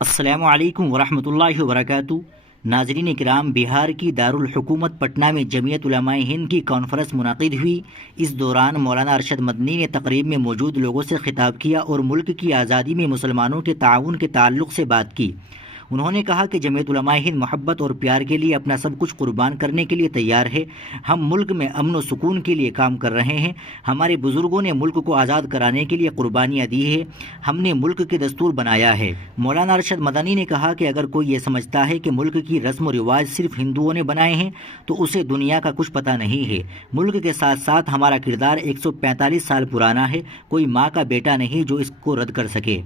السلام علیکم ورحمۃ اللہ وبرکاتہ۔ ناظرین کرام، بہار کی دارالحکومت پٹنہ میں جمعیت علماء ہند کی کانفرنس منعقد ہوئی۔ اس دوران مولانا ارشد مدنی نے تقریب میں موجود لوگوں سے خطاب کیا اور ملک کی آزادی میں مسلمانوں کے تعاون کے تعلق سے بات کی۔ انہوں نے کہا کہ جمعیت علماء ہند محبت اور پیار کے لیے اپنا سب کچھ قربان کرنے کے لیے تیار ہے۔ ہم ملک میں امن و سکون کے لیے کام کر رہے ہیں۔ ہمارے بزرگوں نے ملک کو آزاد کرانے کے لیے قربانیاں دی ہے۔ ہم نے ملک کے دستور بنایا ہے۔ مولانا ارشد مدنی نے کہا کہ اگر کوئی یہ سمجھتا ہے کہ ملک کی رسم و رواج صرف ہندوؤں نے بنائے ہیں تو اسے دنیا کا کچھ پتہ نہیں ہے۔ ملک کے ساتھ ساتھ ہمارا کردار 145 سال پرانا ہے۔ کوئی ماں کا بیٹا نہیں جو اس کو رد کر سکے۔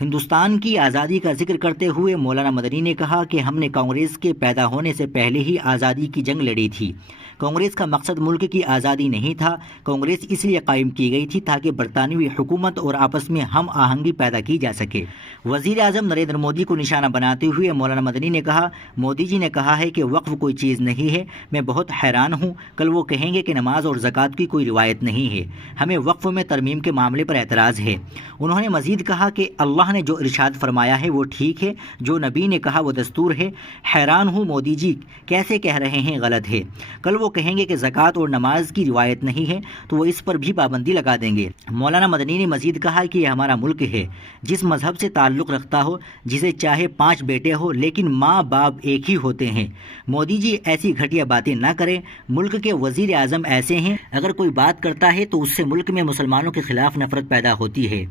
ہندوستان کی آزادی کا ذکر کرتے ہوئے مولانا مدنی نے کہا کہ ہم نے کانگریس کے پیدا ہونے سے پہلے ہی آزادی کی جنگ لڑی تھی۔ کانگریس کا مقصد ملک کی آزادی نہیں تھا۔ کانگریس اس لیے قائم کی گئی تھی تاکہ برطانوی حکومت اور آپس میں ہم آہنگی پیدا کی جا سکے۔ وزیر اعظم نریندر مودی کو نشانہ بناتے ہوئے مولانا مدنی نے کہا، مودی جی نے کہا ہے کہ وقف کوئی چیز نہیں ہے۔ میں بہت حیران ہوں، کل وہ کہیں گے کہ نماز اور زکوٰۃ کی کوئی روایت نہیں ہے۔ ہمیں وقف میں ترمیم کے معاملے پر اعتراض ہے۔ انہوں نے مزید کہا کہ اللہ نے جو ارشاد فرمایا ہے وہ ٹھیک ہے، جو نبی نے کہا وہ دستور ہے۔ حیران ہوں مودی جی کیسے کہہ رہے ہیں غلط ہے۔ کل وہ کہیں گے کہ زکوٰۃ اور نماز کی روایت نہیں ہے تو وہ اس پر بھی پابندی لگا دیں گے۔ مولانا مدنی نے مزید کہا کہ یہ ہمارا ملک ہے، جس مذہب سے تعلق رکھتا ہو، جسے چاہے 5 بیٹے ہو لیکن ماں باپ ایک ہی ہوتے ہیں۔ مودی جی ایسی گھٹیا باتیں نہ کریں۔ ملک کے وزیر اعظم ایسے ہیں، اگر کوئی بات کرتا ہے تو اس سے ملک میں مسلمانوں کے خلاف نفرت پیدا ہوتی ہے۔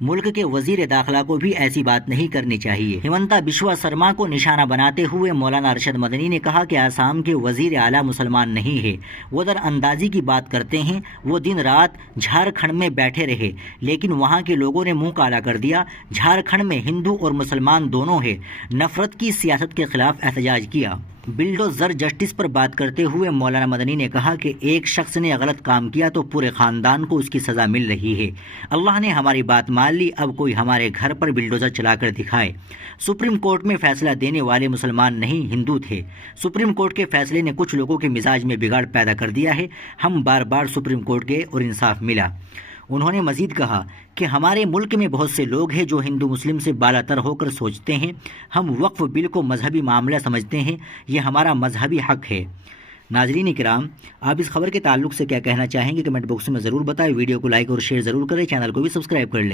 ملک کے وزیر داخلہ کو بھی ایسی بات نہیں کرنی چاہیے۔ ہمنتا بسوا سرما کو نشانہ بناتے ہوئے مولانا ارشد مدنی نے کہا کہ آسام کے وزیر اعلیٰ مسلمان نہیں ہے، وہ در اندازی کی بات کرتے ہیں۔ وہ دن رات جھارکھنڈ میں بیٹھے رہے لیکن وہاں کے لوگوں نے منہ کالا کر دیا۔ جھارکھنڈ میں ہندو اور مسلمان دونوں ہیں۔ نفرت کی سیاست کے خلاف احتجاج کیا۔ بلڈوزر جسٹس پر بات کرتے ہوئے مولانا مدنی نے کہا کہ ایک شخص نے غلط کام کیا تو پورے خاندان کو اس کی سزا مل رہی ہے۔ اللہ نے ہماری بات مان لی، اب کوئی ہمارے گھر پر بلڈوزر چلا کر دکھائے۔ سپریم کورٹ میں فیصلہ دینے والے مسلمان نہیں، ہندو تھے۔ سپریم کورٹ کے فیصلے نے کچھ لوگوں کے مزاج میں بگاڑ پیدا کر دیا ہے۔ ہم بار بار سپریم کورٹ گئے اور انصاف ملا۔ انہوں نے مزید کہا کہ ہمارے ملک میں بہت سے لوگ ہیں جو ہندو مسلم سے بالا تر ہو کر سوچتے ہیں۔ ہم وقف بل کو مذہبی معاملہ سمجھتے ہیں، یہ ہمارا مذہبی حق ہے۔ ناظرین کرام، آپ اس خبر کے تعلق سے کیا کہنا چاہیں گے کمنٹ باکس میں ضرور بتائیں۔ ویڈیو کو لائک اور شیئر ضرور کریں، چینل کو بھی سبسکرائب کر لیں۔